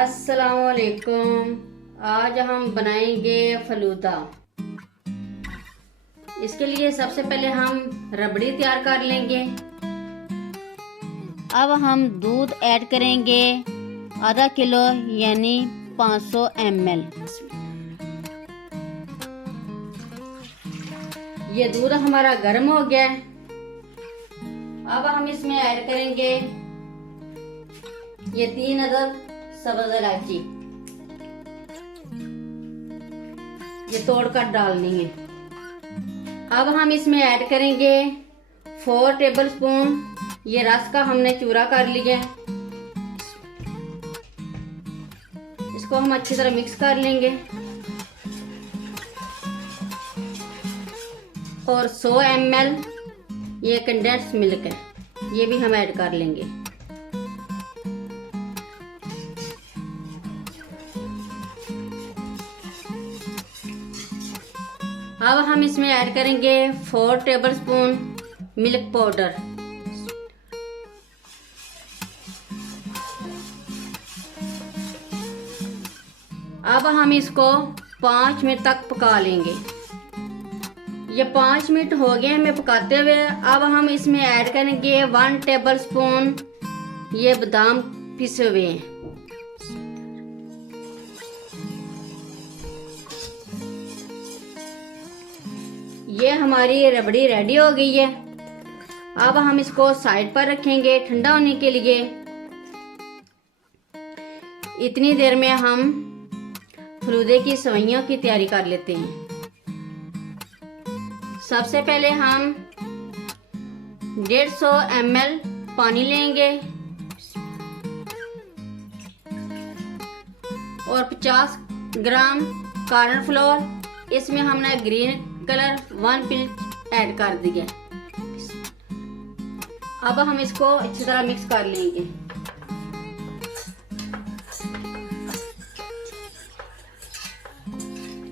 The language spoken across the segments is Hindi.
अस्सलामुअलैकुम। आज हम बनाएंगे फलूदा। इसके लिए सबसे पहले हम रबड़ी तैयार कर लेंगे। अब हम दूध ऐड करेंगे आधा किलो यानी 500 ml। ये दूध हमारा गर्म हो गया है। अब हम इसमें ऐड करेंगे ये 3 अदद सब्ज इलायची, ये तोड़कर डालनी है। अब हम इसमें ऐड करेंगे 4 टेबलस्पून ये रस का हमने चूरा कर लिया है। इसको हम अच्छी तरह मिक्स कर लेंगे और 100 ml ये कंडेंस मिल्क है, ये भी हम ऐड कर लेंगे। अब हम इसमें ऐड करेंगे 4 टेबलस्पून मिल्क पाउडर। अब हम इसको 5 मिनट तक पका लेंगे। ये 5 मिनट हो गए हमें पकाते हुए। अब हम इसमें ऐड करेंगे 1 टेबलस्पून ये बादाम पिसे हुए हैं। ये हमारी रबड़ी रेडी हो गई है। अब हम इसको साइड पर रखेंगे ठंडा होने के लिए। इतनी देर में हम फलूदे की सेवइयों की तैयारी कर लेते हैं। सबसे पहले हम 150 ml पानी लेंगे और 50 ग्राम कॉर्नफ्लोर। इसमें हमने ग्रीन कलर 1 पिंच ऐड कर दिया। अब हम इसको अच्छी तरह मिक्स कर लेंगे।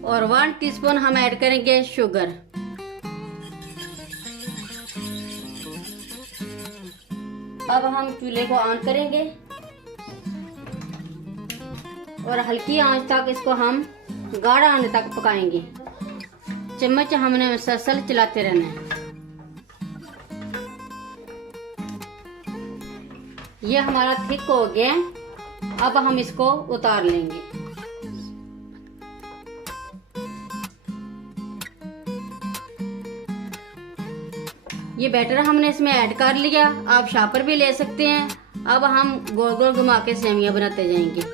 और 1 टीस्पून हम ऐड करेंगे शुगर। अब हम चूल्हे को ऑन करेंगे और हल्की आंच तक इसको हम गाढ़ा आने तक पकाएंगे। चम्मच हमने मुसलसल चलाते रहना है। ये हमारा थिक हो गया। अब हम इसको उतार लेंगे। ये बैटर हमने इसमें ऐड कर लिया। आप शापर भी ले सकते हैं। अब हम गोल गोल घुमा के सेवियां बनाते जाएंगे।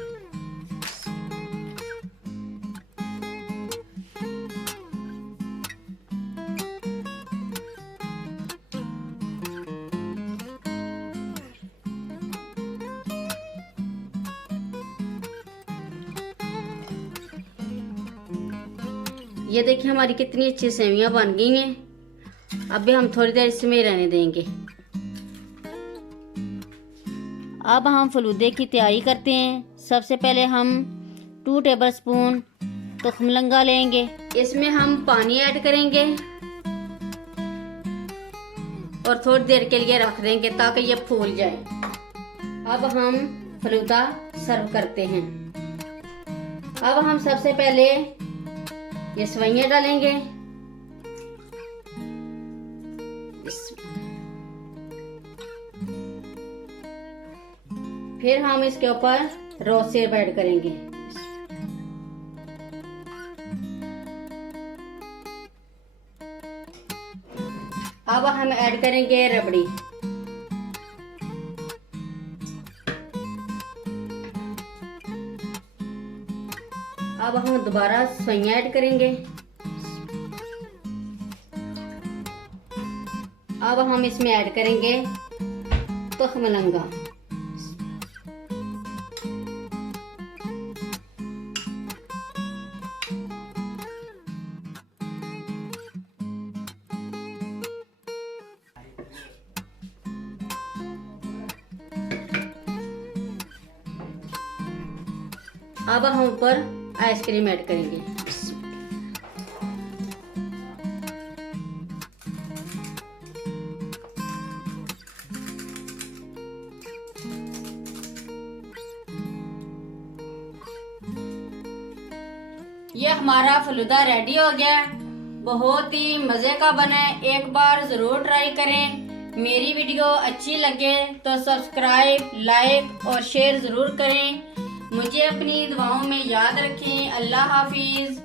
ये देखिए हमारी कितनी अच्छी सेवियां बन गई हैं। अभी हम थोड़ी देर इसमें रहने देंगे। अब हम फलूदे की तैयारी करते हैं। सबसे पहले हम 2 टेबलस्पून तुखमलंगा लेंगे। इसमें हम पानी ऐड करेंगे और थोड़ी देर के लिए रख देंगे ताकि ये फूल जाए। अब हम फलूदा सर्व करते हैं। अब हम सबसे पहले ये सेवइयां डालेंगे। फिर हम इसके ऊपर रोज सेब ऐड करेंगे। अब हम ऐड करेंगे रबड़ी। अब हम दोबारा सेवइयां ऐड करेंगे। अब हम इसमें ऐड करेंगे तुखमलंगा। अब हम ऊपर आइसक्रीम ऐड करेंगे। ये हमारा फलूदा रेडी हो गया, बहुत ही मज़े का बना है, एक बार ज़रूर ट्राई करें। मेरी वीडियो अच्छी लगे तो सब्सक्राइब, लाइक और शेयर ज़रूर करें। मुझे अपनी दुआओं में याद रखें। अल्लाह हाफिज़।